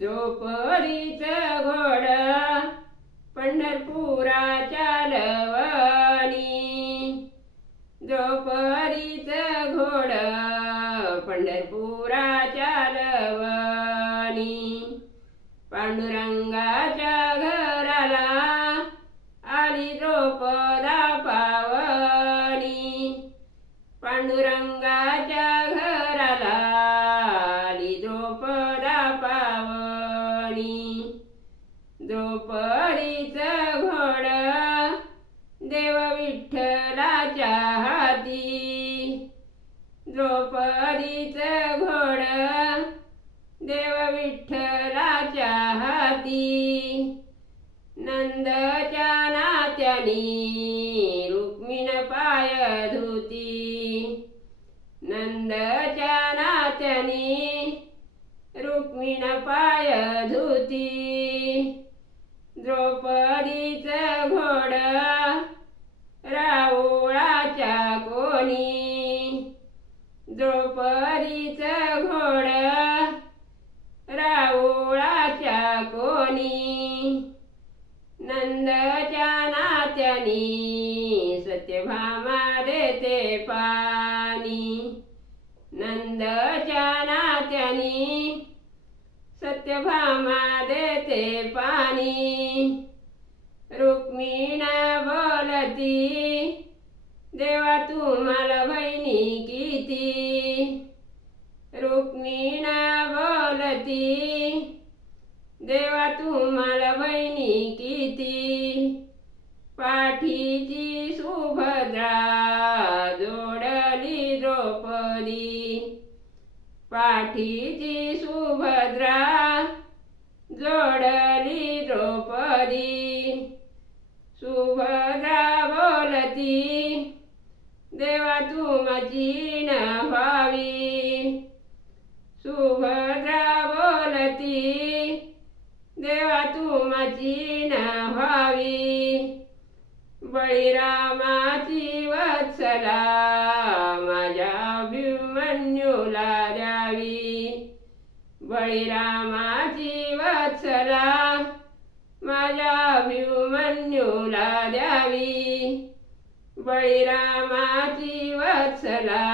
द्रौपदीच घोड पंढरपुराच्या लवणी, द्रौपदीच घोड पंढरपुराच्या लवणी, पांडुरंगाच्या घराला आली द्रौपदा पावनी, पांडुरंगाच्या घराला आली द्रौपदा पावनी, द्रौपदीच घोड देव विठ्ठलाच्या हाती, द्रौपदीच घोड देव विठ्ठलाच्या हाती, नंदच्या नात्यानी रुक्मिण पाय धुती, नंदच्या नात्यानी रुक्मिण पाय धुती, द्रौपदीच घोड राऊळाच्या कोणी, द्रौपदीच घोड राऊळाच्या कोणी, नंदच्या नात्यानी सत्यभामा देते पाणी, नंदच्या नात्यानी सत्यभामा देते पाणी, रुक्मिण बोलती देवा तुम्हाला बहिणी किती, रुक्मिण बोलती देवा तुम्हाला बहिणी किती, पाठीची सुभद्रा जोडली द्रौपदी, पाठीची सुभद्रा जोडली द्रौपदी, सुभद्रा बोलती देवा तुमची न व्हावी, सुभद्रा बोलती देवा तुमची न व्हावी, बळीरामाची वत्सला माझ्या अभिमन्यूला द्यावी, बळीरामाची वत्सला माझ्या अभिमन्यूला द्यावी, बळीरामाची वत्सला